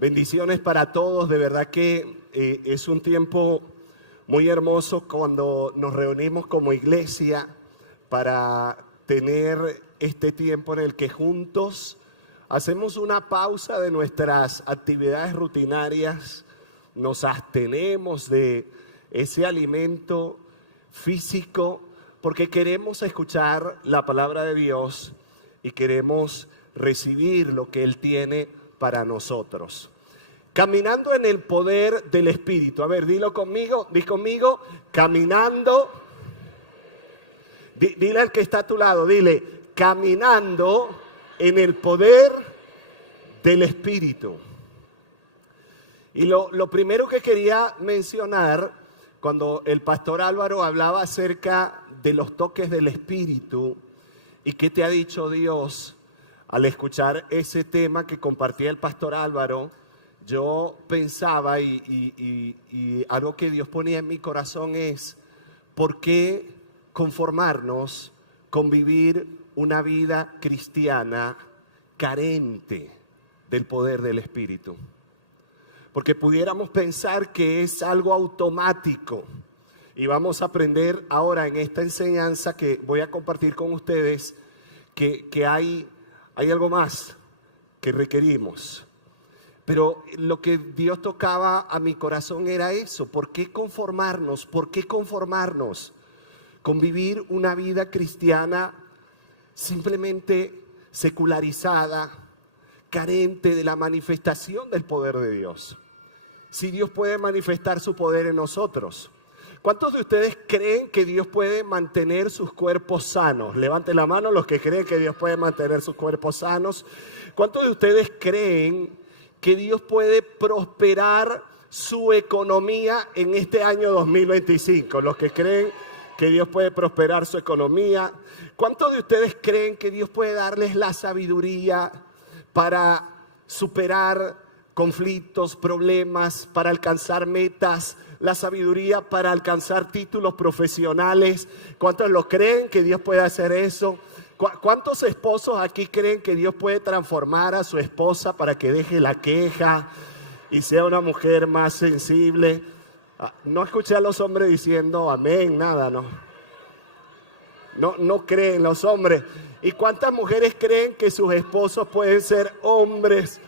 Bendiciones para todos, de verdad que es un tiempo muy hermoso cuando nos reunimos como iglesia para tener este tiempo en el que juntos hacemos una pausa de nuestras actividades rutinarias, nos abstenemos de ese alimento físico porque queremos escuchar la palabra de Dios y queremos recibir lo que Él tiene para nosotros. Caminando en el poder del Espíritu. A ver, dilo conmigo, di conmigo, caminando. Dile al que está a tu lado, dile, caminando en el poder del Espíritu. Y lo primero que quería mencionar, cuando el pastor Álvaro hablaba acerca de los toques del Espíritu, y qué te ha dicho Dios al escuchar ese tema que compartía el pastor Álvaro, yo pensaba y algo que Dios ponía en mi corazón es, ¿por qué conformarnos con vivir una vida cristiana carente del poder del Espíritu? Porque pudiéramos pensar que es algo automático. Y vamos a aprender ahora en esta enseñanza que voy a compartir con ustedes que hay algo más que requerimos. Pero lo que Dios tocaba a mi corazón era eso. ¿Por qué conformarnos? ¿Por qué conformarnos con vivir una vida cristiana simplemente secularizada, carente de la manifestación del poder de Dios? Si Dios puede manifestar su poder en nosotros. ¿Cuántos de ustedes creen que Dios puede mantener sus cuerpos sanos? Levanten la mano los que creen que Dios puede mantener sus cuerpos sanos. ¿Cuántos de ustedes creen que Dios puede prosperar su economía en este año 2025? Los que creen que Dios puede prosperar su economía. ¿Cuántos de ustedes creen que Dios puede darles la sabiduría para superar conflictos, problemas, para alcanzar metas, la sabiduría para alcanzar títulos profesionales? ¿Cuántos lo creen que Dios puede hacer eso? ¿Cuántos esposos aquí creen que Dios puede transformar a su esposa para que deje la queja y sea una mujer más sensible? No escuché a los hombres diciendo amén, nada, no creen los hombres. ¿Y cuántas mujeres creen que sus esposos pueden ser hombres?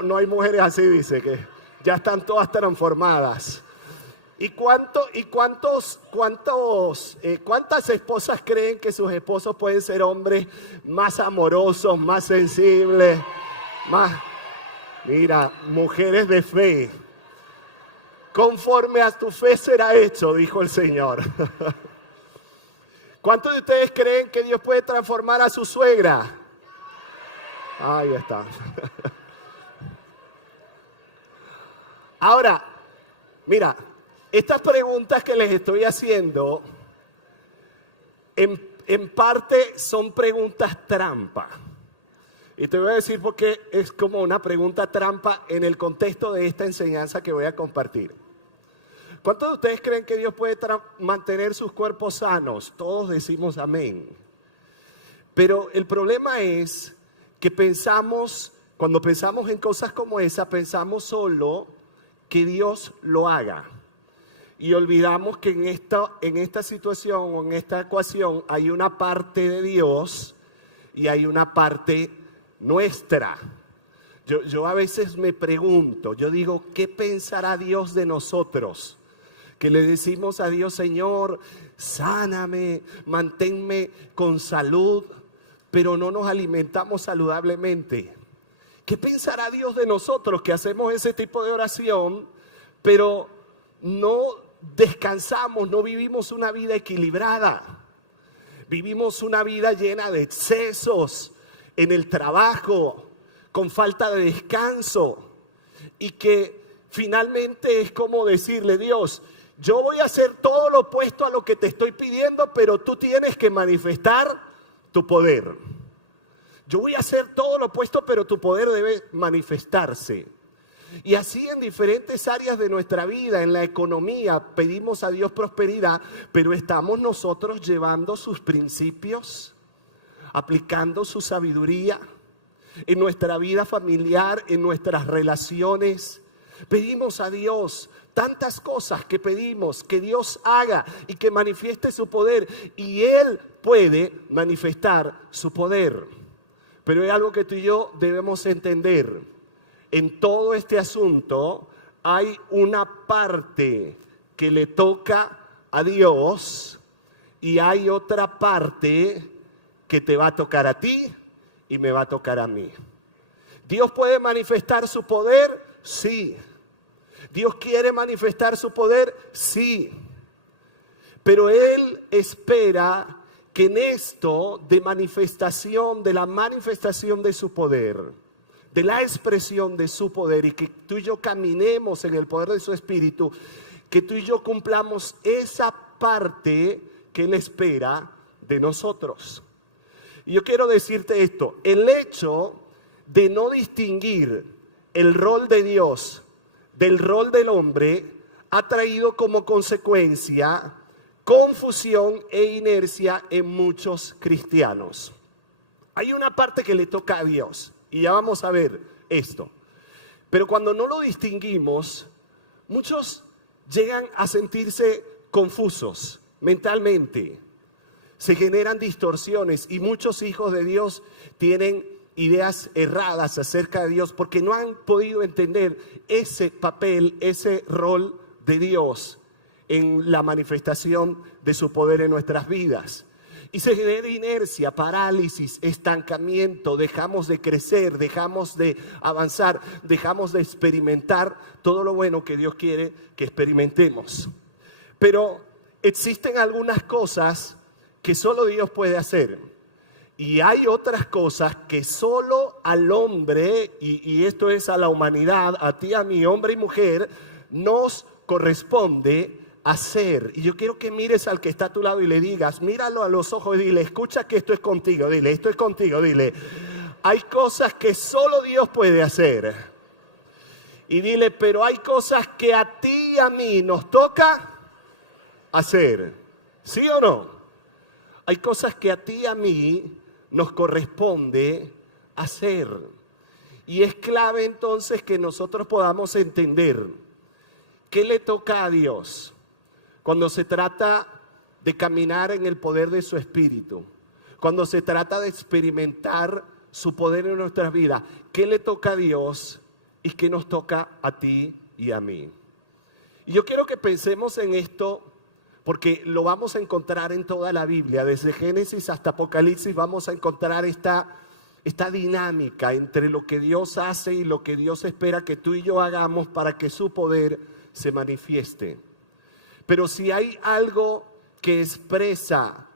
No hay mujeres así, dice que ya están todas transformadas. ¿Y cuántas esposas creen que sus esposos pueden ser hombres más amorosos, más sensibles, mujeres de fe? Conforme a tu fe será hecho, dijo el Señor. ¿Cuántos de ustedes creen que Dios puede transformar a su suegra? Ahí está. Ahora, mira, estas preguntas que les estoy haciendo, en parte son preguntas trampa. Y te voy a decir por qué es como una pregunta trampa en el contexto de esta enseñanza que voy a compartir. ¿Cuántos de ustedes creen que Dios puede mantener sus cuerpos sanos? Todos decimos amén. Pero el problema es que cuando pensamos en cosas como esa, pensamos solo que Dios lo haga. Y olvidamos que en esta situación o en esta ecuación hay una parte de Dios y hay una parte nuestra. Yo a veces me pregunto, yo digo, ¿qué pensará Dios de nosotros? Que le decimos a Dios, Señor, sáname, manténme con salud, pero no nos alimentamos saludablemente. ¿Qué pensará Dios de nosotros que hacemos ese tipo de oración, pero no descansamos, no vivimos una vida equilibrada? Vivimos una vida llena de excesos en el trabajo, con falta de descanso, y que finalmente es como decirle, Dios, yo voy a hacer todo lo opuesto a lo que te estoy pidiendo, pero tú tienes que manifestar tu poder. Yo voy a hacer todo lo opuesto, pero tu poder debe manifestarse. Y así en diferentes áreas de nuestra vida, en la economía, pedimos a Dios prosperidad, pero ¿estamos nosotros llevando sus principios? ¿Aplicando su sabiduría? en nuestra vida familiar, en nuestras relaciones. Pedimos a Dios tantas cosas que pedimos que Dios haga y que manifieste su poder, y Él puede manifestar su poder. Pero hay algo que tú y yo debemos entender. En todo este asunto hay una parte que le toca a Dios y hay otra parte que te va a tocar a ti y me va a tocar a mí. ¿Dios puede manifestar su poder? Sí. ¿Dios quiere manifestar su poder? Sí. Pero Él espera que en esto de manifestación, de la manifestación de su poder, de la expresión de su poder, y que tú y yo caminemos en el poder de su Espíritu, que tú y yo cumplamos esa parte que Él espera de nosotros. Y yo quiero decirte esto: el hecho de no distinguir el rol de Dios del rol del hombre ha traído como consecuencia confusión e inercia en muchos cristianos. Hay una parte que le toca a Dios y ya vamos a ver esto. Pero cuando no lo distinguimos, muchos llegan a sentirse confusos mentalmente. Se generan distorsiones y muchos hijos de Dios tienen ideas erradas acerca de Dios porque no han podido entender ese papel, ese rol de Dios en la manifestación de su poder en nuestras vidas. Y se genera inercia, parálisis, estancamiento, dejamos de crecer, dejamos de avanzar, dejamos de experimentar todo lo bueno que Dios quiere que experimentemos. Pero existen algunas cosas que solo Dios puede hacer. Y hay otras cosas que solo al hombre, y esto es a la humanidad, a ti, a mí, hombre y mujer, nos corresponde hacer. Y yo quiero que mires al que está a tu lado y le digas, míralo a los ojos y dile, escucha que esto es contigo, dile, esto es contigo, dile. Hay cosas que solo Dios puede hacer. Y dile, pero hay cosas que a ti y a mí nos toca hacer. ¿Sí o no? Hay cosas que a ti y a mí nos corresponde hacer. Y es clave entonces que nosotros podamos entender qué le toca a Dios cuando se trata de caminar en el poder de su Espíritu, cuando se trata de experimentar su poder en nuestras vidas. ¿Qué le toca a Dios y qué nos toca a ti y a mí? Y yo quiero que pensemos en esto, porque lo vamos a encontrar en toda la Biblia, desde Génesis hasta Apocalipsis. Vamos a encontrar esta dinámica entre lo que Dios hace y lo que Dios espera que tú y yo hagamos para que su poder se manifieste. Pero si hay algo que expresa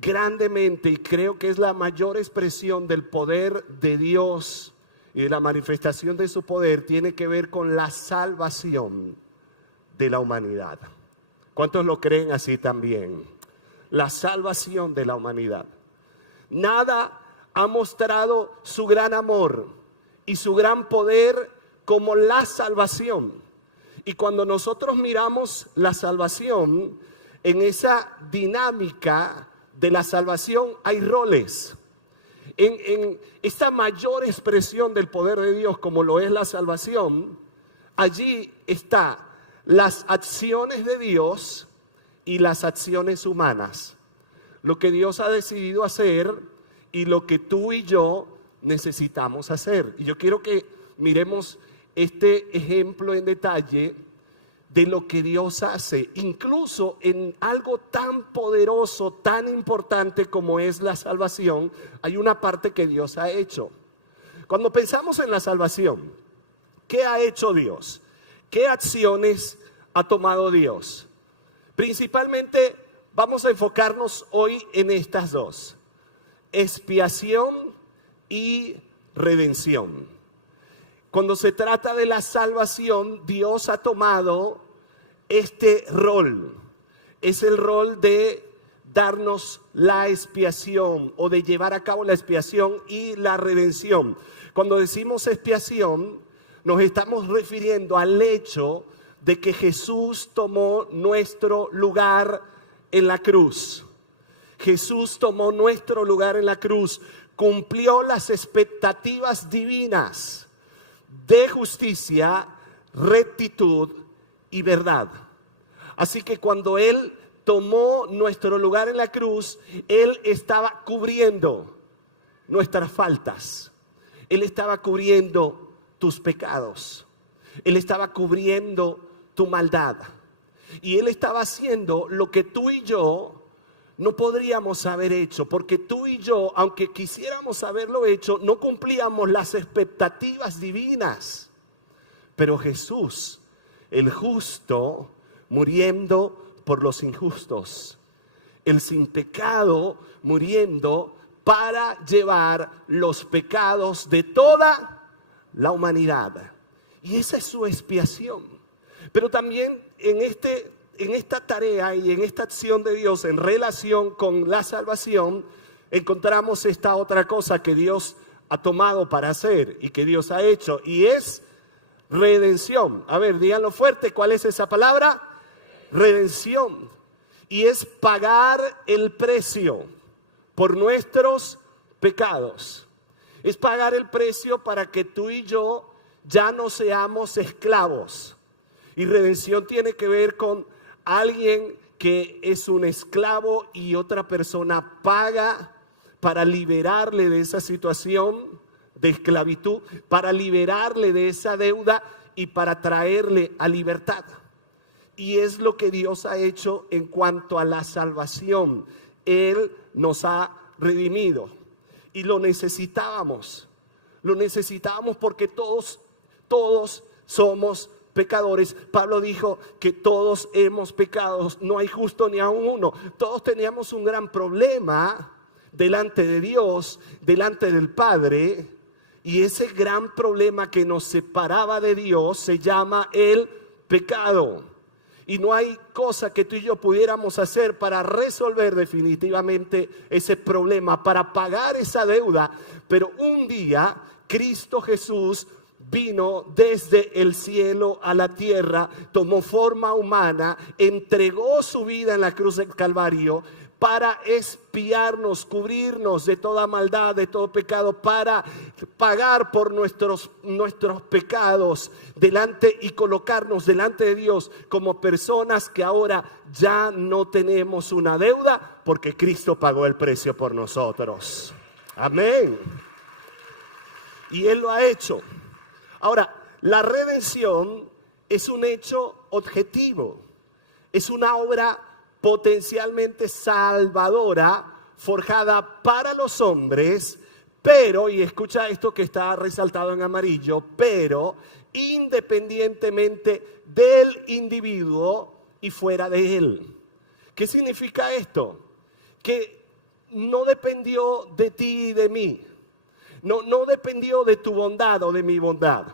grandemente, y creo que es la mayor expresión del poder de Dios y de la manifestación de su poder, tiene que ver con la salvación de la humanidad. ¿Cuántos lo creen así también? La salvación de la humanidad. Nada ha mostrado su gran amor y su gran poder como la salvación. Y cuando nosotros miramos la salvación, en esa dinámica de la salvación hay roles. En esta mayor expresión del poder de Dios como lo es la salvación, allí está las acciones de Dios y las acciones humanas. Lo que Dios ha decidido hacer y lo que tú y yo necesitamos hacer. Y yo quiero que miremos este ejemplo en detalle de lo que Dios hace, incluso en algo tan poderoso, tan importante como es la salvación. Hay una parte que Dios ha hecho. Cuando pensamos en la salvación, ¿qué ha hecho Dios? ¿Qué acciones ha tomado Dios? Principalmente vamos a enfocarnos hoy en estas dos: expiación y redención. Cuando se trata de la salvación, Dios ha tomado este rol. Es el rol de darnos la expiación o de llevar a cabo la expiación y la redención. Cuando decimos expiación, nos estamos refiriendo al hecho de que Jesús tomó nuestro lugar en la cruz. Jesús tomó nuestro lugar en la cruz cumplió las expectativas divinas de justicia, rectitud y verdad. Así que cuando Él tomó nuestro lugar en la cruz, Él estaba cubriendo nuestras faltas. Él estaba cubriendo tus pecados. Él estaba cubriendo tu maldad. Y Él estaba haciendo lo que tú y yo no podríamos haber hecho, porque tú y yo, aunque quisiéramos haberlo hecho, no cumplíamos las expectativas divinas. Pero Jesús, el justo, muriendo por los injustos, el sin pecado, muriendo para llevar los pecados de toda la humanidad. Y esa es su expiación. Pero también en esta tarea y en esta acción de Dios en relación con la salvación, encontramos esta otra cosa que Dios ha tomado para hacer y que Dios ha hecho, y es redención. A ver, díganlo fuerte, ¿cuál es esa palabra? Redención. Y es pagar el precio por nuestros pecados. Es pagar el precio para que tú y yo ya no seamos esclavos. Y redención tiene que ver con alguien que es un esclavo y otra persona paga para liberarle de esa situación de esclavitud, para liberarle de esa deuda y para traerle a libertad. Y es lo que Dios ha hecho en cuanto a la salvación. Él nos ha redimido y lo necesitábamos. Lo necesitábamos porque todos somos pecadores. Pablo dijo que todos hemos pecado, no hay justo ni aun uno. Todos teníamos un gran problema delante de Dios, delante del Padre, y ese gran problema que nos separaba de Dios se llama el pecado. Y no hay cosa que tú y yo pudiéramos hacer para resolver definitivamente ese problema, para pagar esa deuda. Pero un día Cristo Jesús vino desde el cielo a la tierra, tomó forma humana, entregó su vida en la cruz del Calvario para expiarnos, cubrirnos de toda maldad, de todo pecado, para pagar por nuestros pecados delante y colocarnos delante de Dios como personas que ahora ya no tenemos una deuda porque Cristo pagó el precio por nosotros. Amén. Y Él lo ha hecho. Ahora, la redención es un hecho objetivo, es una obra potencialmente salvadora, forjada para los hombres, pero, y escucha esto que está resaltado en amarillo, pero independientemente del individuo y fuera de él. ¿Qué significa esto? Que no dependió de ti y de mí. No dependió de tu bondad o de mi bondad.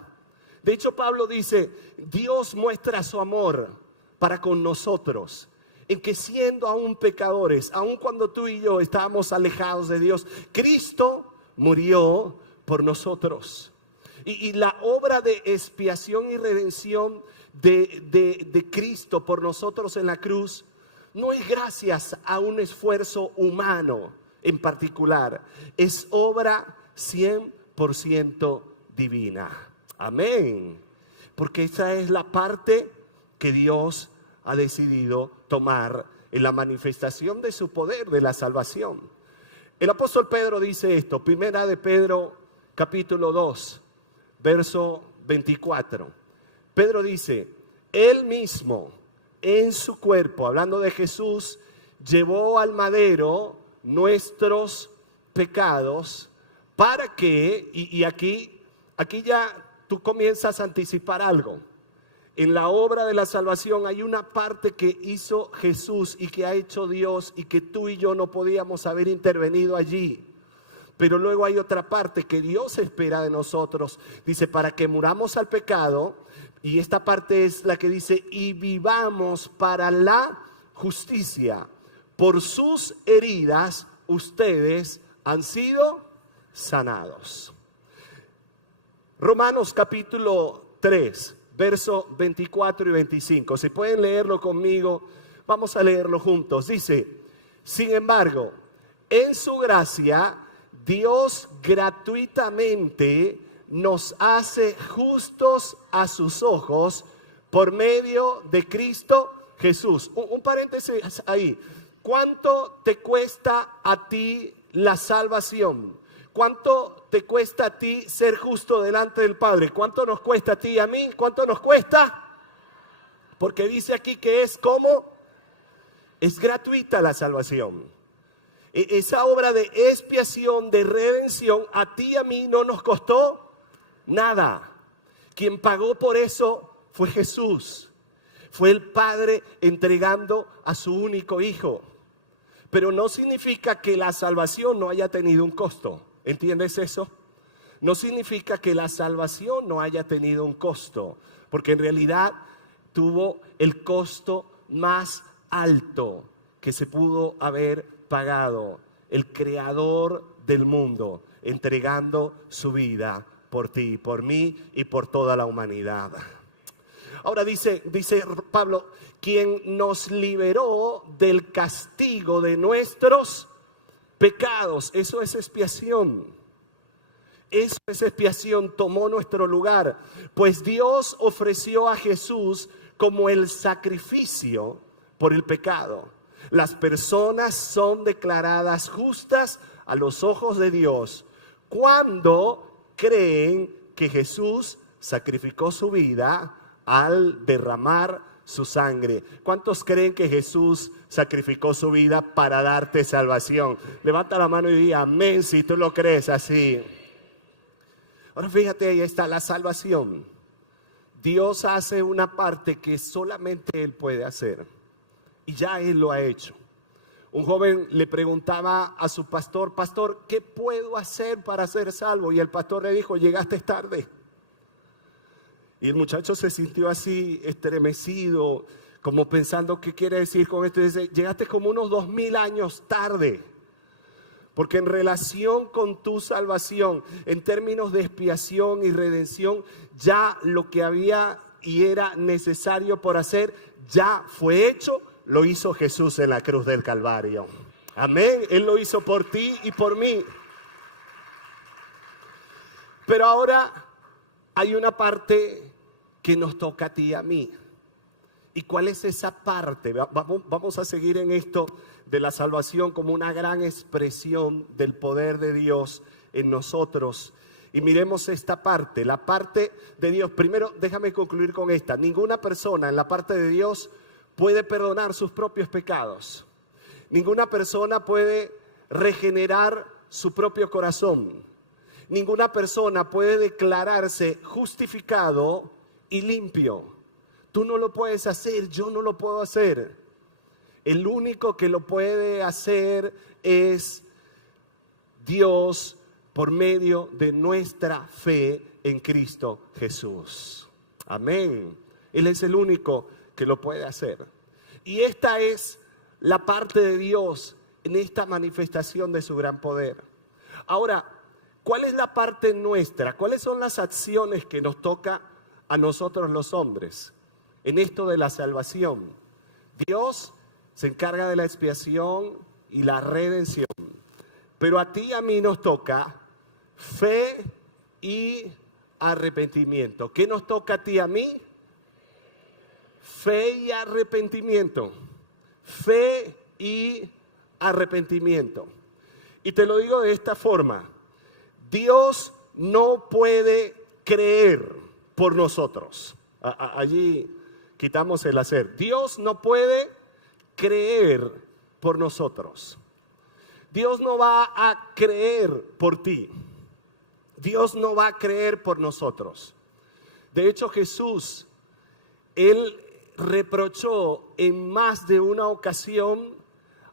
De hecho, Pablo dice, Dios muestra su amor para con nosotros, en que siendo aún pecadores, aun cuando tú y yo estábamos alejados de Dios, Cristo murió por nosotros. Y la obra de expiación y redención de Cristo por nosotros en la cruz no es gracias a un esfuerzo humano en particular, es obra 100% divina. Amén. Porque esa es la parte que Dios ha decidido tomar en la manifestación de su poder, de la salvación. El apóstol Pedro dice esto, primera de Pedro capítulo 2, verso 24. Pedro dice, Él mismo en su cuerpo, hablando de Jesús, llevó al madero nuestros pecados para que, y aquí ya tú comienzas a anticipar algo. En la obra de la salvación hay una parte que hizo Jesús y que ha hecho Dios y que tú y yo no podíamos haber intervenido allí. Pero luego hay otra parte que Dios espera de nosotros. Dice, para que muramos al pecado, y esta parte es la que dice, y vivamos para la justicia. Por sus heridas ustedes han sido sanados. Romanos capítulo 3, verso 24 y 25. Si pueden leerlo conmigo, vamos a leerlo juntos. Dice, sin embargo, en su gracia Dios gratuitamente nos hace justos a sus ojos por medio de Cristo Jesús. Un paréntesis ahí. ¿Cuánto te cuesta a ti la salvación? ¿Cuánto te cuesta a ti ser justo delante del Padre? ¿Cuánto nos cuesta a ti y a mí? ¿Cuánto nos cuesta? Porque dice aquí que es como, es gratuita la salvación. Esa obra de expiación, de redención, a ti y a mí no nos costó nada. Quien pagó por eso fue Jesús. Fue el Padre entregando a su único Hijo. Pero no significa que la salvación no haya tenido un costo. ¿Entiendes eso? No significa que la salvación no haya tenido un costo. Porque en realidad tuvo el costo más alto que se pudo haber pagado. El creador del mundo entregando su vida por ti, por mí y por toda la humanidad. Ahora dice Pablo, quien nos liberó del castigo de nuestros pecados. Eso es expiación. Eso es expiación, tomó nuestro lugar. Pues Dios ofreció a Jesús como el sacrificio por el pecado. Las personas son declaradas justas a los ojos de Dios cuando creen que Jesús sacrificó su vida al derramar su sangre. ¿Cuántos creen que Jesús sacrificó su vida para darte salvación? Levanta la mano y di amén si tú lo crees así. Ahora fíjate, ahí está la salvación. Dios hace una parte que solamente Él puede hacer. Y ya Él lo ha hecho. Un joven le preguntaba a su pastor, pastor, ¿qué puedo hacer para ser salvo? Y el pastor le dijo, llegaste tarde. Y el muchacho se sintió así estremecido, como pensando, ¿qué quiere decir con esto? Y dice, llegaste como unos 2000 años tarde. Porque en relación con tu salvación, en términos de expiación y redención, ya lo que había y era necesario por hacer, ya fue hecho, lo hizo Jesús en la cruz del Calvario. Amén, Él lo hizo por ti y por mí. Pero ahora hay una parte que nos toca a ti y a mí. ¿Y cuál es esa parte? Vamos a seguir en esto de la salvación como una gran expresión del poder de Dios en nosotros. Y miremos esta parte, la parte de Dios. Primero, déjame concluir con esta. Ninguna persona en la parte de Dios puede perdonar sus propios pecados. Ninguna persona puede regenerar su propio corazón. Ninguna persona puede declararse justificado y limpio. Tú no lo puedes hacer, yo no lo puedo hacer. El único que lo puede hacer es Dios por medio de nuestra fe en Cristo Jesús. Amén. Él es el único que lo puede hacer. Y esta es la parte de Dios en esta manifestación de su gran poder. Ahora, ¿cuál es la parte nuestra? ¿Cuáles son las acciones que nos toca a nosotros los hombres en esto de la salvación? Dios se encarga de la expiación y la redención. Pero a ti y a mí nos toca fe y arrepentimiento. ¿Qué nos toca a ti y a mí? Fe y arrepentimiento. Fe y arrepentimiento. Y te lo digo de esta forma. Dios no puede creer por nosotros. Allí quitamos el hacer. Dios no puede creer por nosotros. Dios no va a creer por ti. Dios no va a creer por nosotros. De hecho, Jesús, Él reprochó en más de una ocasión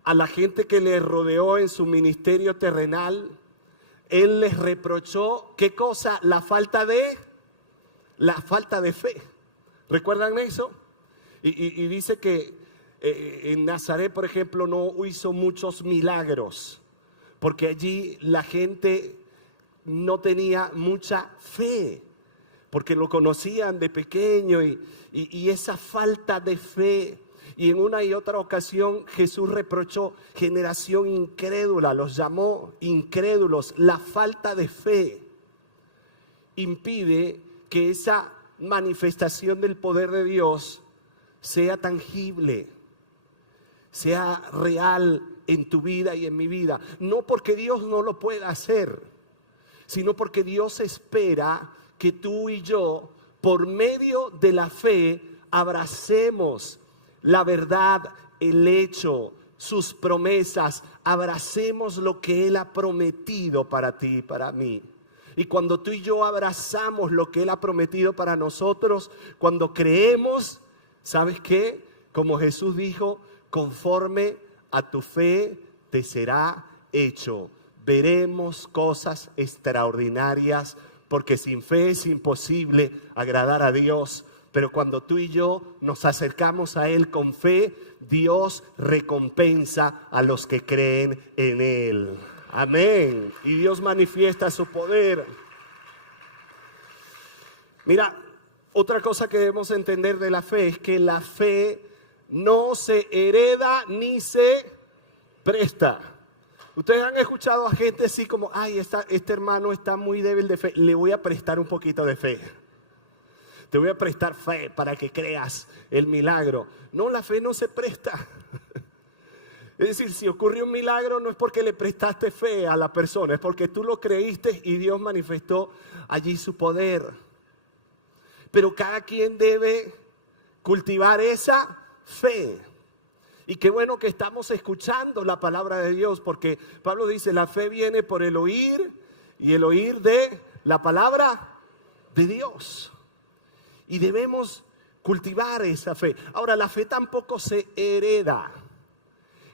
a la gente que le rodeó en su ministerio terrenal. Él les reprochó, ¿qué cosa? La falta de fe. ¿Recuerdan eso? Y dice que en Nazaret, por ejemplo, no hizo muchos milagros, porque allí la gente no tenía mucha fe, porque lo conocían de pequeño y esa falta de fe Y en una y otra ocasión Jesús reprochó generación incrédula, los llamó incrédulos. La falta de fe impide que esa manifestación del poder de Dios sea tangible, sea real en tu vida y en mi vida. No porque Dios no lo pueda hacer, sino porque Dios espera que tú y yo, por medio de la fe, abracemos la verdad, el hecho, sus promesas, abracemos lo que Él ha prometido para ti y para mí. Y cuando tú y yo abrazamos lo que Él ha prometido para nosotros, cuando creemos, ¿sabes qué? Como Jesús dijo, conforme a tu fe te será hecho. Veremos cosas extraordinarias, porque sin fe es imposible agradar a Dios. Pero cuando tú y yo nos acercamos a Él con fe, Dios recompensa a los que creen en Él. Amén. Y Dios manifiesta su poder. Mira, otra cosa que debemos entender de la fe es que la fe no se hereda ni se presta. Ustedes han escuchado a gente así como, ay, este hermano está muy débil de fe, le voy a prestar un poquito de fe. Te voy a prestar fe para que creas el milagro. No, la fe no se presta. Es decir, si ocurre un milagro no es porque le prestaste fe a la persona, es porque tú lo creíste y Dios manifestó allí su poder. Pero cada quien debe cultivar esa fe. Y qué bueno que estamos escuchando la palabra de Dios, porque Pablo dice, la fe viene por el oír y el oír de la palabra de Dios. Y debemos cultivar esa fe. Ahora, la fe tampoco se hereda.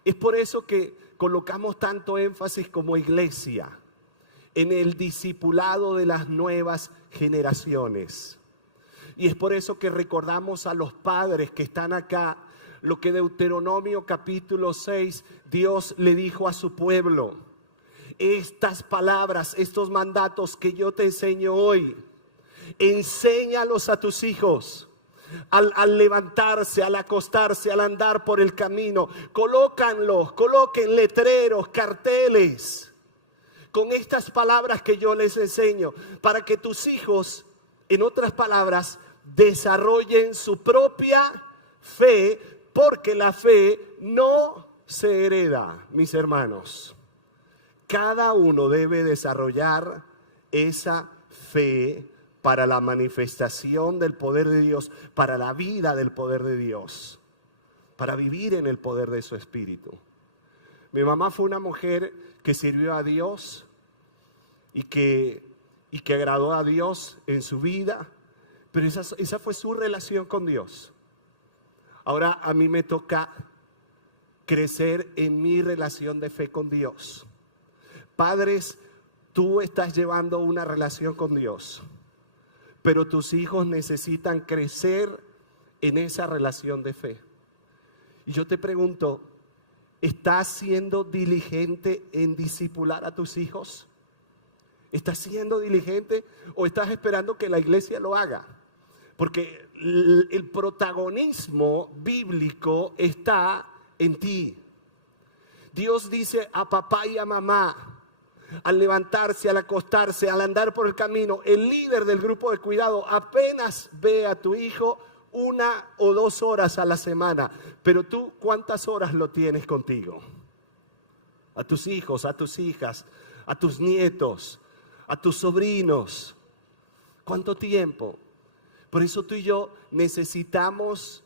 Es por eso que colocamos tanto énfasis como iglesia en el discipulado de las nuevas generaciones. Y es por eso que recordamos a los padres que están acá lo que Deuteronomio capítulo 6 Dios le dijo a su pueblo. Estas palabras, estos mandatos que yo te enseño hoy, enséñalos a tus hijos. Al levantarse, al acostarse, al andar por el camino, coloquen letreros, carteles con estas palabras que yo les enseño, para que tus hijos, en otras palabras, desarrollen su propia fe, porque la fe no se hereda, mis hermanos. Cada uno debe desarrollar esa fe para la manifestación del poder de Dios, para la vida del poder de Dios, para vivir en el poder de su Espíritu. Mi mamá fue una mujer que sirvió a Dios y que agradó a Dios en su vida, pero esa fue su relación con Dios. Ahora a mí me toca crecer en mi relación de fe con Dios. Padres, tú estás llevando una relación con Dios, pero tus hijos necesitan crecer en esa relación de fe. Y yo te pregunto, ¿estás siendo diligente en discipular a tus hijos? ¿Estás siendo diligente o estás esperando que la iglesia lo haga? Porque el protagonismo bíblico está en ti. Dios dice a papá y a mamá, al levantarse, al acostarse, al andar por el camino, el líder del grupo de cuidado apenas ve a tu hijo 1 o 2 horas a la semana, pero tú, ¿cuántas horas lo tienes contigo? A tus hijos, a tus hijas, a tus nietos, a tus sobrinos. ¿Cuánto tiempo? Por eso tú y yo necesitamos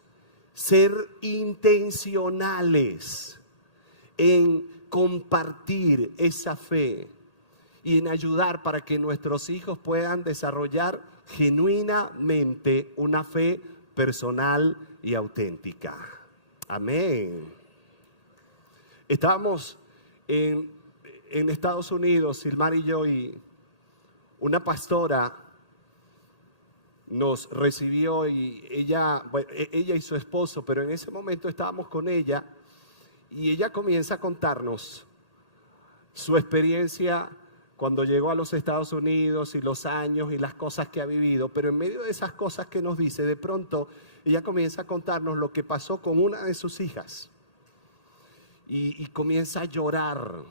ser intencionales en compartir esa fe y en ayudar para que nuestros hijos puedan desarrollar genuinamente una fe personal y auténtica. Amén. Estábamos en Estados Unidos, Silmar y yo, y una pastora nos recibió y ella y su esposo, pero en ese momento estábamos con ella y ella comienza a contarnos su experiencia cuando llegó a los Estados Unidos y los años y las cosas que ha vivido, pero en medio de esas cosas que nos dice, de pronto ella comienza a contarnos lo que pasó con una de sus hijas y comienza a llorar,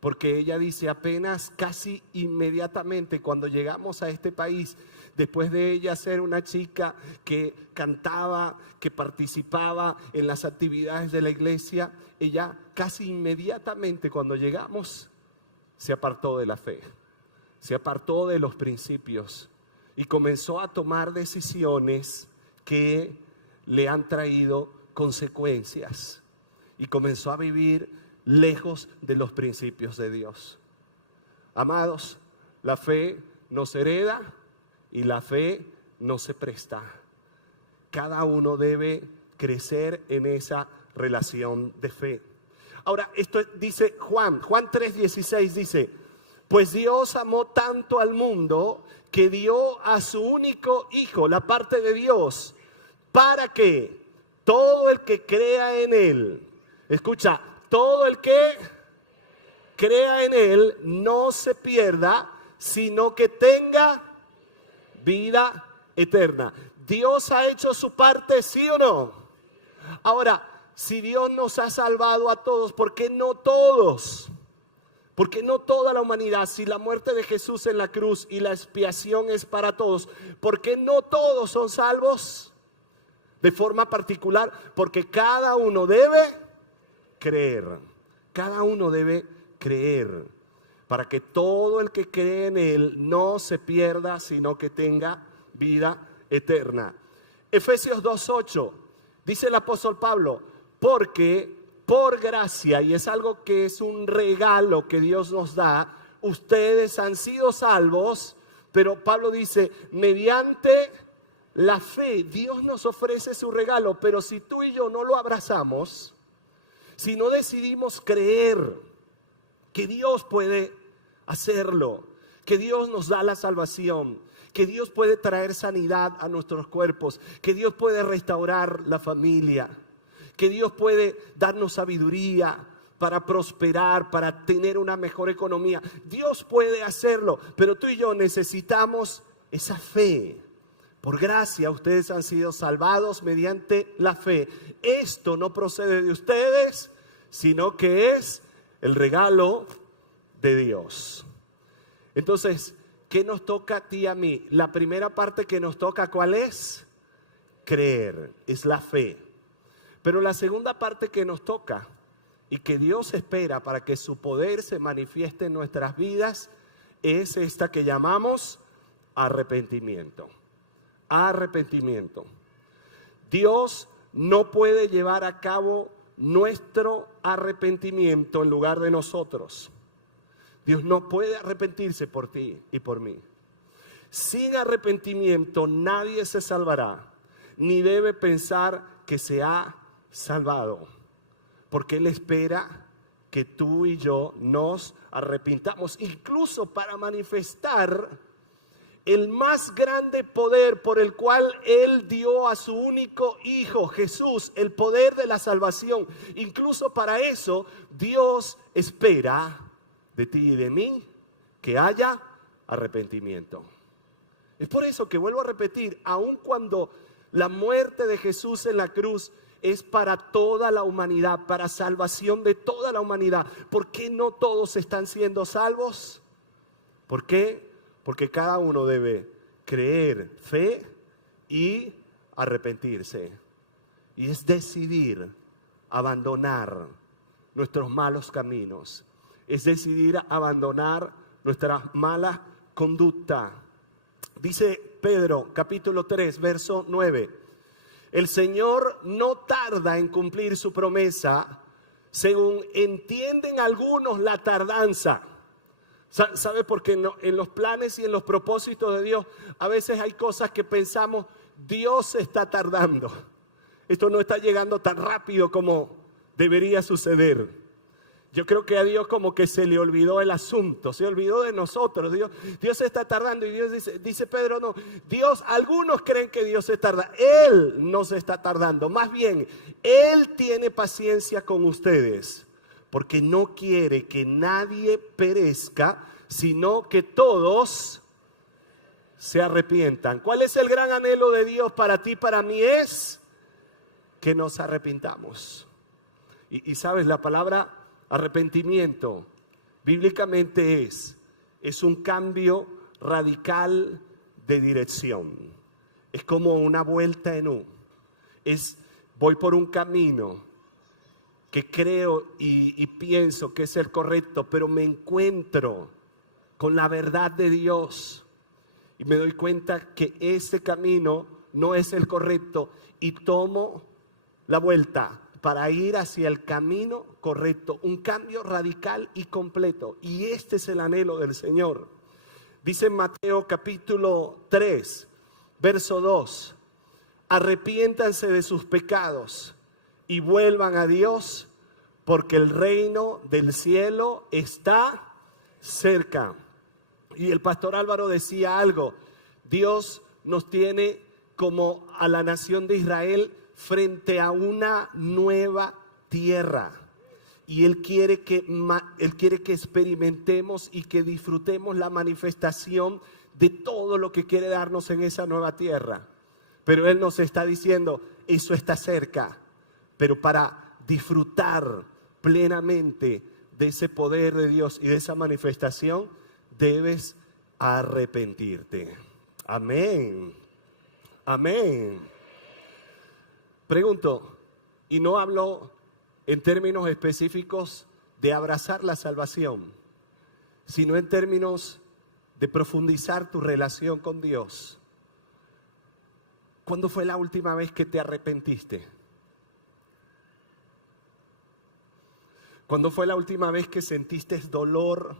porque ella dice apenas casi inmediatamente cuando llegamos a este país, después de ella ser una chica que cantaba, que participaba en las actividades de la iglesia, ella casi inmediatamente cuando llegamos se apartó de la fe, se apartó de los principios y comenzó a tomar decisiones que le han traído consecuencias y comenzó a vivir lejos de los principios de Dios. Amados, la fe no se hereda y la fe no se presta. Cada uno debe crecer en esa relación de fe. Ahora, esto dice Juan 3:16 dice, pues Dios amó tanto al mundo que dio a su único hijo, la parte de Dios, para que todo el que crea en él, escucha, todo el que crea en él no se pierda, sino que tenga vida eterna. ¿Dios ha hecho su parte, sí o no? Ahora, si Dios nos ha salvado a todos, ¿por qué no todos? ¿Por qué no toda la humanidad? Si la muerte de Jesús en la cruz y la expiación es para todos, ¿por qué no todos son salvos? De forma particular, porque cada uno debe creer. Cada uno debe creer para que todo el que cree en él no se pierda, sino que tenga vida eterna. Efesios 2:8 dice el apóstol Pablo, porque por gracia, y es algo que es un regalo que Dios nos da, ustedes han sido salvos, pero Pablo dice, mediante la fe. Dios nos ofrece su regalo, pero si tú y yo no lo abrazamos, si no decidimos creer que Dios puede hacerlo, que Dios nos da la salvación, que Dios puede traer sanidad a nuestros cuerpos, que Dios puede restaurar la familia, que Dios puede darnos sabiduría para prosperar, para tener una mejor economía. Dios puede hacerlo, pero tú y yo necesitamos esa fe. Por gracia ustedes han sido salvados mediante la fe. Esto no procede de ustedes, sino que es el regalo de Dios. Entonces, ¿qué nos toca a ti y a mí? La primera parte que nos toca, ¿cuál es? Creer, es la fe. Pero la segunda parte que nos toca y que Dios espera para que su poder se manifieste en nuestras vidas es esta que llamamos arrepentimiento. Arrepentimiento. Dios no puede llevar a cabo nuestro arrepentimiento en lugar de nosotros. Dios no puede arrepentirse por ti y por mí. Sin arrepentimiento nadie se salvará, ni debe pensar que se ha salvado, porque Él espera que tú y yo nos arrepintamos, incluso para manifestar el más grande poder por el cual Él dio a su único Hijo, Jesús, el poder de la salvación. Incluso para eso Dios espera de ti y de mí que haya arrepentimiento. Es por eso que vuelvo a repetir, aun cuando la muerte de Jesús en la cruz es para toda la humanidad, para salvación de toda la humanidad, ¿por qué no todos están siendo salvos? ¿Por qué? Porque cada uno debe creer, fe y arrepentirse. Y es decidir abandonar nuestros malos caminos. Es decidir abandonar nuestra mala conducta. Dice Pedro, capítulo 3, verso 9. El Señor no tarda en cumplir su promesa, según entienden algunos la tardanza. ¿Sabe? Porque en los planes y en los propósitos de Dios a veces hay cosas que pensamos, Dios está tardando. Esto no está llegando tan rápido como debería suceder. Yo creo que a Dios como que se le olvidó el asunto, se olvidó de nosotros. Dios está tardando y Dios dice Pedro, no, Dios, algunos creen que Dios se tarda. Él no se está tardando, más bien, Él tiene paciencia con ustedes, porque no quiere que nadie perezca, sino que todos se arrepientan. ¿Cuál es el gran anhelo de Dios para ti, para mí? Es que nos arrepintamos. Y sabes, la palabra arrepentimiento bíblicamente es un cambio radical de dirección. Es como una vuelta en U. Voy por un camino que creo y pienso que es el correcto, pero me encuentro con la verdad de Dios y me doy cuenta que ese camino no es el correcto y tomo la vuelta para ir hacia el camino correcto, un cambio radical y completo. Y este es el anhelo del Señor. Dice en Mateo capítulo 3, verso 2, arrepiéntanse de sus pecados y vuelvan a Dios, porque el reino del cielo está cerca. Y el pastor Álvaro decía algo: Dios nos tiene como a la nación de Israel frente a una nueva tierra. Y Él quiere que experimentemos y que disfrutemos la manifestación de todo lo que quiere darnos en esa nueva tierra. Pero Él nos está diciendo, eso está cerca. Pero para disfrutar plenamente de ese poder de Dios y de esa manifestación, debes arrepentirte. Amén. Amén. Pregunto, y no hablo en términos específicos de abrazar la salvación, sino en términos de profundizar tu relación con Dios. ¿Cuándo fue la última vez que te arrepentiste? ¿Cuándo fue la última vez que sentiste dolor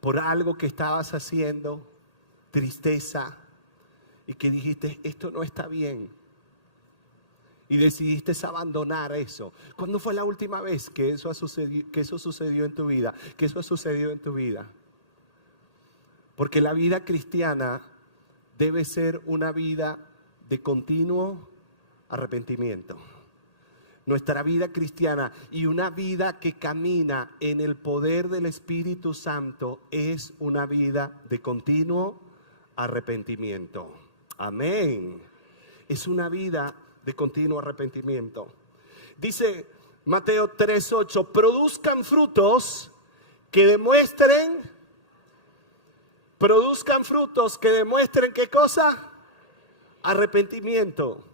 por algo que estabas haciendo, tristeza, y que dijiste, esto no está bien, y decidiste abandonar eso? ¿Cuándo fue la última vez que eso sucedió en tu vida? Que eso ha sucedido en tu vida. Porque la vida cristiana debe ser una vida de continuo arrepentimiento. Nuestra vida cristiana y una vida que camina en el poder del Espíritu Santo es una vida de continuo arrepentimiento. Amén. Es una vida de continuo arrepentimiento. Dice Mateo 3:8, produzcan frutos que demuestren ¿qué cosa? Arrepentimiento.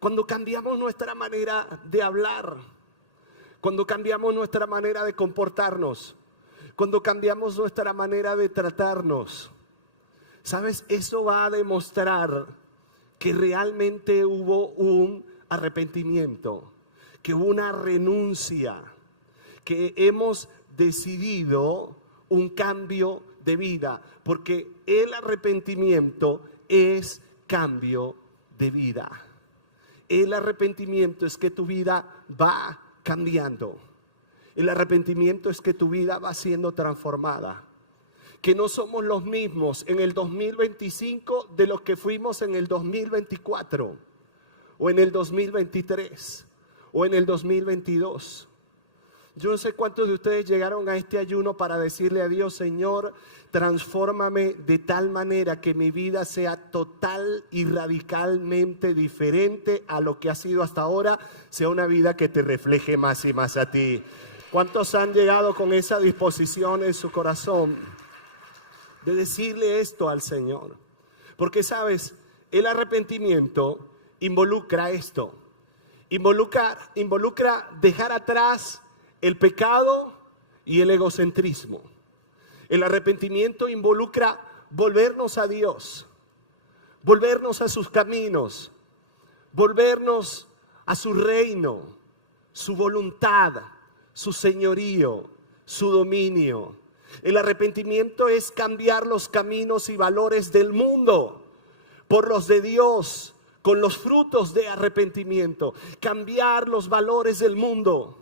Cuando cambiamos nuestra manera de hablar, cuando cambiamos nuestra manera de comportarnos, cuando cambiamos nuestra manera de tratarnos, ¿sabes? Eso va a demostrar que realmente hubo un arrepentimiento, que hubo una renuncia, que hemos decidido un cambio de vida, porque el arrepentimiento es cambio de vida. El arrepentimiento es que tu vida va cambiando. El arrepentimiento es que tu vida va siendo transformada. Que no somos los mismos en el 2025 de los que fuimos en el 2024, o en el 2023, o en el 2022. Yo no sé cuántos de ustedes llegaron a este ayuno para decirle a Dios, Señor, transfórmame de tal manera que mi vida sea total y radicalmente diferente a lo que ha sido hasta ahora, sea una vida que te refleje más y más a ti. ¿Cuántos han llegado con esa disposición en su corazón de decirle esto al Señor? Porque sabes, el arrepentimiento involucra esto, involucra dejar atrás el pecado y el egocentrismo. El arrepentimiento involucra volvernos a Dios, volvernos a sus caminos, volvernos a su reino, su voluntad, su señorío, su dominio. El arrepentimiento es cambiar los caminos y valores del mundo por los de Dios, con los frutos de arrepentimiento. Cambiar los valores del mundo.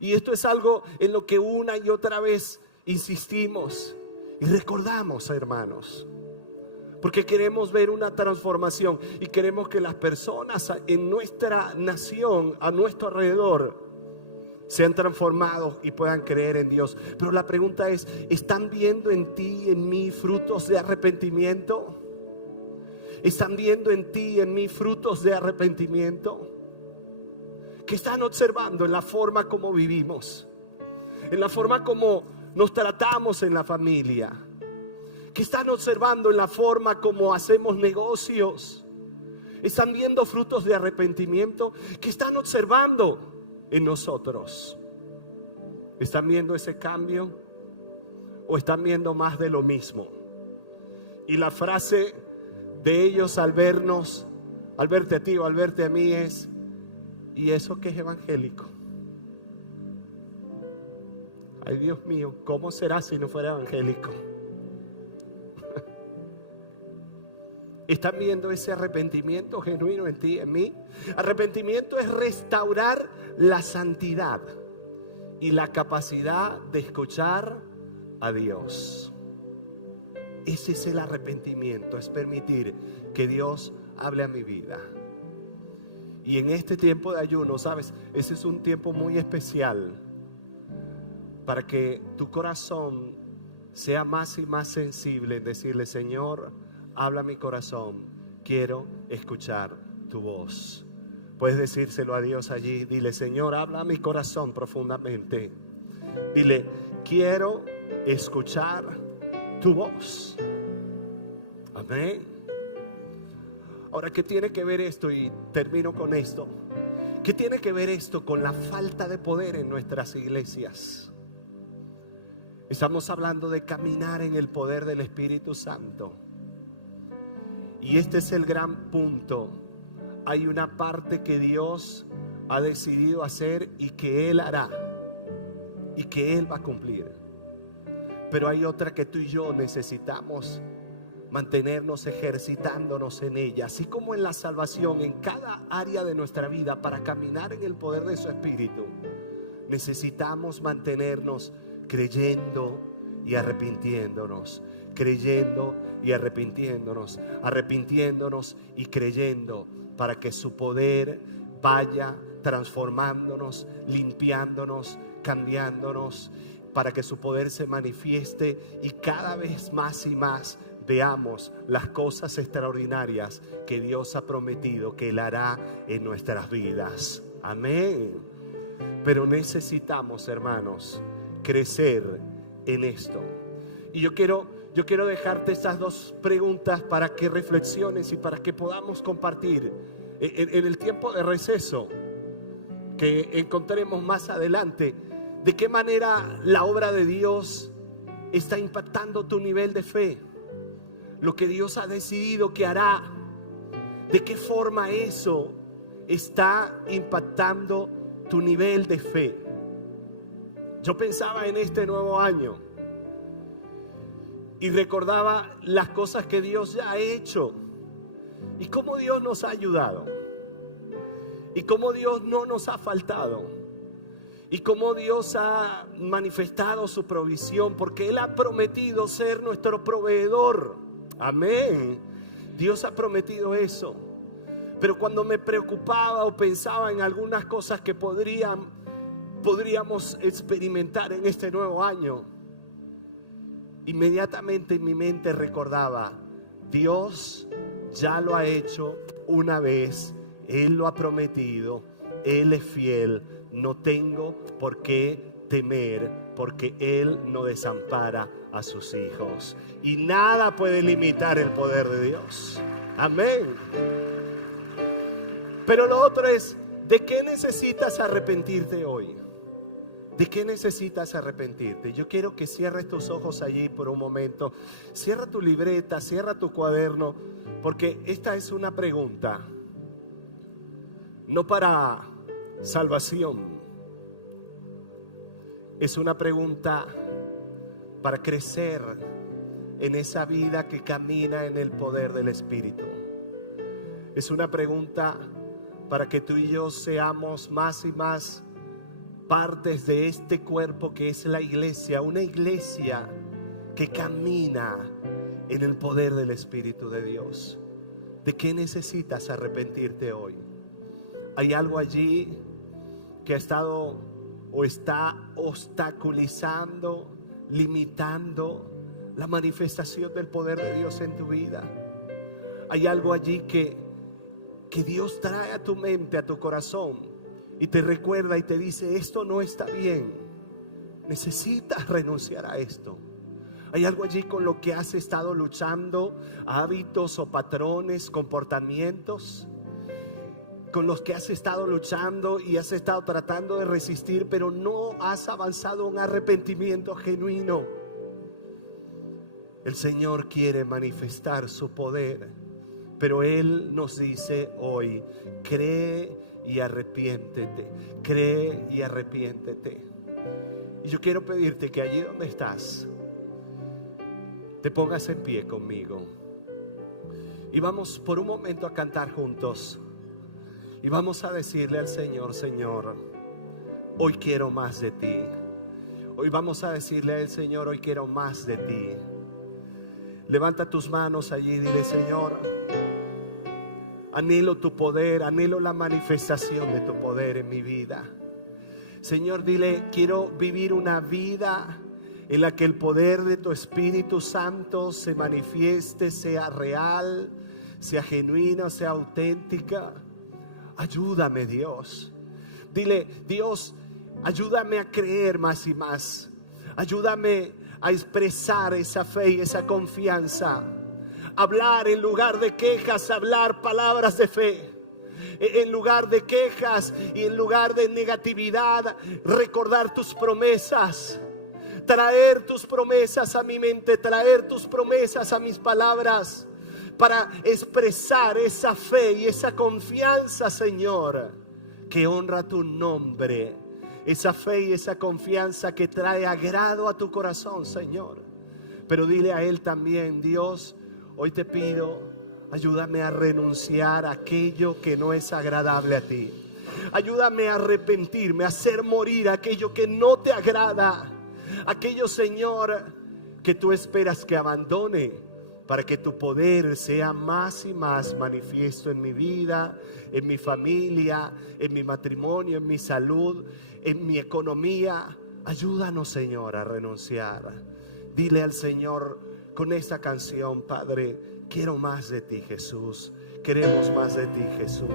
Y esto es algo en lo que una y otra vez insistimos y recordamos, hermanos, porque queremos ver una transformación y queremos que las personas en nuestra nación, a nuestro alrededor, sean transformados y puedan creer en Dios. Pero la pregunta es, ¿están viendo en ti y en mí frutos de arrepentimiento? ¿Están viendo en ti y en mí frutos de arrepentimiento? ¿Qué están observando en la forma como vivimos? En la forma como nos tratamos en la familia. ¿Qué están observando en la forma como hacemos negocios? ¿Están viendo frutos de arrepentimiento? ¿Qué están observando en nosotros? ¿Están viendo ese cambio? ¿O están viendo más de lo mismo? Y la frase de ellos al vernos, al verte a ti o al verte a mí es: ¿y eso qué es evangélico? Ay, Dios mío, ¿cómo será si no fuera evangélico? ¿Están viendo ese arrepentimiento genuino en ti, en mí? Arrepentimiento es restaurar la santidad y la capacidad de escuchar a Dios. Ese es el arrepentimiento, es permitir que Dios hable a mi vida. Y en este tiempo de ayuno, ¿sabes? Ese es un tiempo muy especial para que tu corazón sea más y más sensible en decirle: Señor, habla a mi corazón, quiero escuchar tu voz. Puedes decírselo a Dios allí. Dile: Señor, habla a mi corazón profundamente. Dile: quiero escuchar tu voz. Amén. Ahora, ¿qué tiene que ver esto? Y termino con esto. ¿Qué tiene que ver esto con la falta de poder en nuestras iglesias? Estamos hablando de caminar en el poder del Espíritu Santo. Y este es el gran punto. Hay una parte que Dios ha decidido hacer y que Él hará y que Él va a cumplir. Pero hay otra que tú y yo necesitamos mantenernos ejercitándonos en ella. Así como en la salvación, en cada área de nuestra vida, para caminar en el poder de su Espíritu, necesitamos mantenernos creyendo y arrepintiéndonos. Creyendo y arrepintiéndonos. Arrepintiéndonos y creyendo, para que su poder vaya transformándonos, limpiándonos, cambiándonos, para que su poder se manifieste y cada vez más y más veamos las cosas extraordinarias que Dios ha prometido que Él hará en nuestras vidas. Amén. Pero necesitamos, hermanos, crecer en esto. Y yo quiero dejarte estas dos preguntas para que reflexiones y para que podamos compartir en el tiempo de receso que encontremos más adelante. ¿De qué manera la obra de Dios está impactando tu nivel de fe? Lo que Dios ha decidido que hará, ¿de qué forma eso está impactando tu nivel de fe? Yo pensaba en este nuevo año y recordaba las cosas que Dios ya ha hecho y cómo Dios nos ha ayudado y cómo Dios no nos ha faltado y cómo Dios ha manifestado su provisión, porque Él ha prometido ser nuestro proveedor. Amén. Dios ha prometido eso. Pero cuando me preocupaba o pensaba en algunas cosas que podríamos experimentar en este nuevo año, inmediatamente en mi mente recordaba: Dios ya lo ha hecho una vez, Él lo ha prometido, Él es fiel, no tengo por qué temer, porque Él no desampara a sus hijos. Y nada puede limitar el poder de Dios. Amén. Pero lo otro es: ¿de qué necesitas arrepentirte hoy? ¿De qué necesitas arrepentirte? Yo quiero que cierres tus ojos allí por un momento. Cierra tu libreta, cierra tu cuaderno, porque esta es una pregunta, no para salvación, es una pregunta para crecer en esa vida que camina en el poder del Espíritu. Es una pregunta para que tú y yo seamos más y más partes de este cuerpo que es la iglesia, una iglesia que camina en el poder del Espíritu de Dios. ¿De qué necesitas arrepentirte hoy? ¿Hay algo allí que ha estado o está obstaculizando, limitando la manifestación del poder de Dios en tu vida. Hay algo allí que Dios trae a tu mente, a tu corazón, y te recuerda y te dice: esto no está bien, necesitas renunciar a esto. Hay algo allí con lo que has estado luchando, hábitos o patrones, comportamientos con los que has estado luchando y has estado tratando de resistir, pero no has avanzado a un arrepentimiento genuino. El Señor quiere manifestar su poder, pero Él nos dice hoy: cree y arrepiéntete, cree y arrepiéntete. Y yo quiero pedirte que allí donde estás, te pongas en pie conmigo y vamos por un momento a cantar juntos. Y vamos a decirle al Señor: Señor, hoy quiero más de ti. Hoy vamos a decirle al Señor: hoy quiero más de ti. Levanta tus manos allí y dile: Señor, anhelo tu poder, anhelo la manifestación de tu poder en mi vida. Señor, dile: quiero vivir una vida en la que el poder de tu Espíritu Santo se manifieste, sea real, sea genuina, sea auténtica. Ayúdame, Dios. Dile: Dios, ayúdame a creer más y más. Ayúdame a expresar esa fe y esa confianza. Hablar en lugar de quejas, hablar palabras de fe. En lugar de quejas y en lugar de negatividad, recordar tus promesas. Traer tus promesas a mi mente, traer tus promesas a mis palabras, para expresar esa fe y esa confianza, Señor, que honra tu nombre. Esa fe y esa confianza que trae agrado a tu corazón, Señor. Pero dile a Él también: Dios, hoy te pido, ayúdame a renunciar a aquello que no es agradable a ti. Ayúdame a arrepentirme, a hacer morir aquello que no te agrada. Aquello, Señor, que tú esperas que abandone, para que tu poder sea más y más manifiesto en mi vida, en mi familia, en mi matrimonio, en mi salud, en mi economía. Ayúdanos, Señor, a renunciar. Dile al Señor con esta canción: Padre, quiero más de ti, Jesús. Queremos más de ti, Jesús.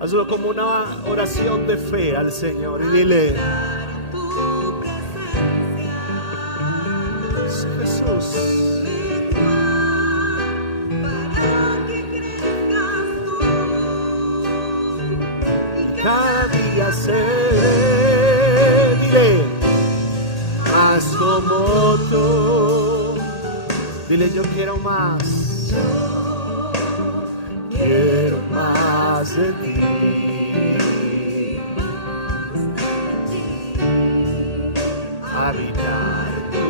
Hazlo como una oración de fe al Señor y dile: sí, Jesús, cada día seré, dile, más como tú. Dile: yo quiero más, quiero más de ti. Habitar tu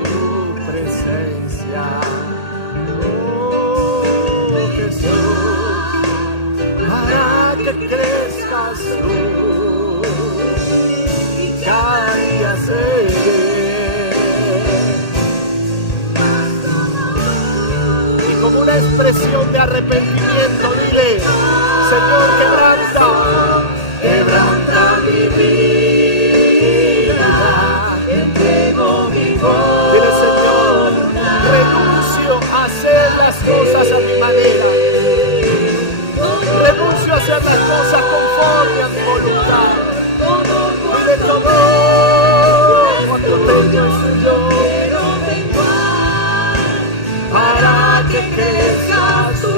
presencia, oh Jesús, para que crezcas tú y cada día seré. Y como una expresión de arrepentimiento, dile: Señor, quebranta mi vida, entrego mi voz. Dile: Señor, renuncio a hacer las cosas a mi manera, renuncio a hacer las cosas conforme a mi voluntad. Dile: todo cuanto tengo es yo, para que crezcas tú.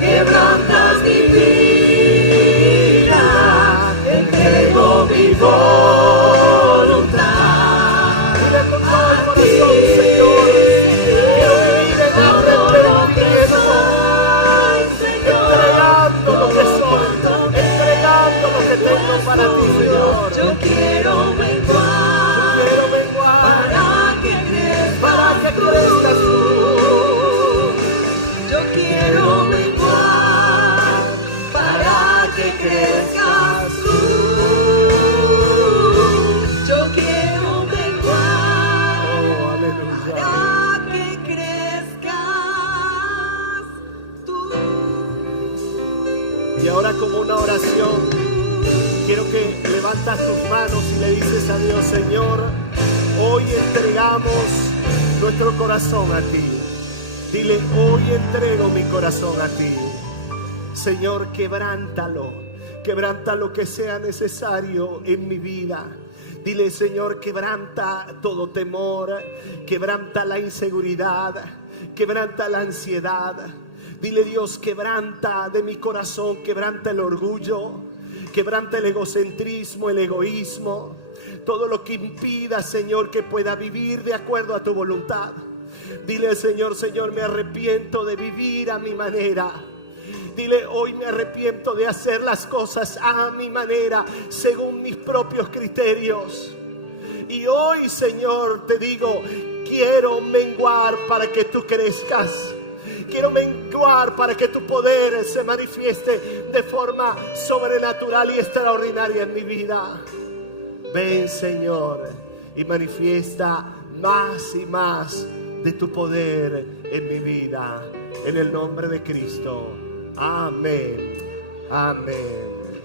Quebrantas mi vida, entrego mi voluntad. Dile con todo el corazón: Señor, quiero vivir en arrepentimiento, entregando lo que soy, entregando lo que tengo para ti, Señor. Yo quiero menguar, para que crezca. levantas tus manos y le dices a Dios: Señor, hoy entregamos nuestro corazón a ti. Dile: hoy entrego mi corazón a ti. Señor, quebrántalo, quebranta lo que sea necesario en mi vida. Dile: Señor, quebranta todo temor, quebranta la inseguridad, quebranta la ansiedad. Dile: Dios, quebranta de mi corazón, quebranta el orgullo, quebranta el egocentrismo, el egoísmo, todo lo que impida, Señor, que pueda vivir de acuerdo a tu voluntad. Dile: Señor, Señor, me arrepiento de vivir a mi manera. Dile: hoy me arrepiento de hacer las cosas a mi manera, según mis propios criterios. Y hoy, Señor, te digo: quiero menguar para que tú crezcas. Quiero menguar para que tu poder se manifieste de forma sobrenatural y extraordinaria en mi vida. Ven, Señor, y manifiesta más y más de tu poder en mi vida. En el nombre de Cristo. Amén. Amén.